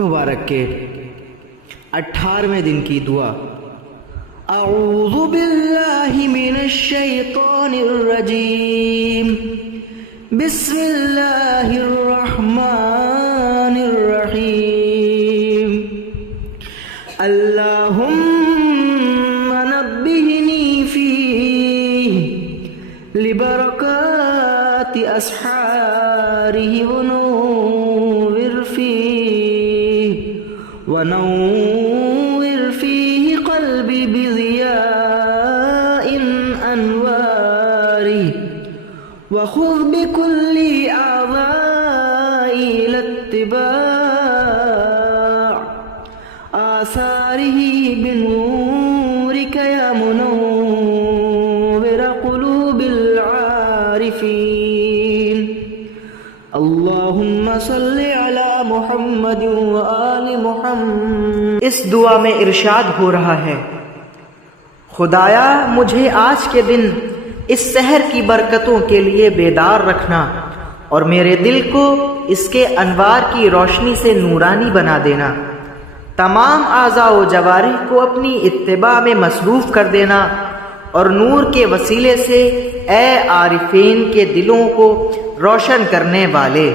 मुबारक के 18वें दिन की दुआ। अऊज़ु बिल्लाहि मिनश शैतानिर रजीम, बिस्मिल्लाहिर रहमानिर रहीम। अल्लाहुम्मा नब्बिहनी फीहि लिबरकाति अस्हारिहि व नूव्विर फीहि व नव्विर फीहि क़ल्बी बिज़ियाइन अनवारिहि व ख़ुज़ बिकुल्ली अअज़ाई इल्तिबा' आसारिहि बिनूरिक या मुनव्विर क़ुलूबिल आरिफ़ीन। अल्लाहुम्मा सल्लि अला मुहम्मद व आलि मुहम्मद। इस दुआ में इरशाद हो रहा है, खुदाया मुझे आज के दिन इस सहर की बरकतों के लिए बेदार रखना और मेरे दिल को इसके अनवार की रोशनी से नूरानी बना देना। तमाम आज़ा व जवारिह को अपनी इत्तिबा में मसरूफ़ कर देना और नूर के वसीले से ए आरिफीन के दिलों को रोशन करने वाले